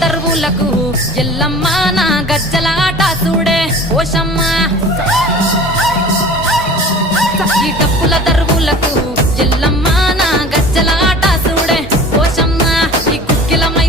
దర్వులకు ఎల్లమ్మ నా గజ్జలాట చూడే ఓషమ్మ. ఈ డప్పుల దర్వులకు ఎల్లమ్మ నా గజ్జలాట చూడే ఓషమ్మ ఈ కుక్కిల మై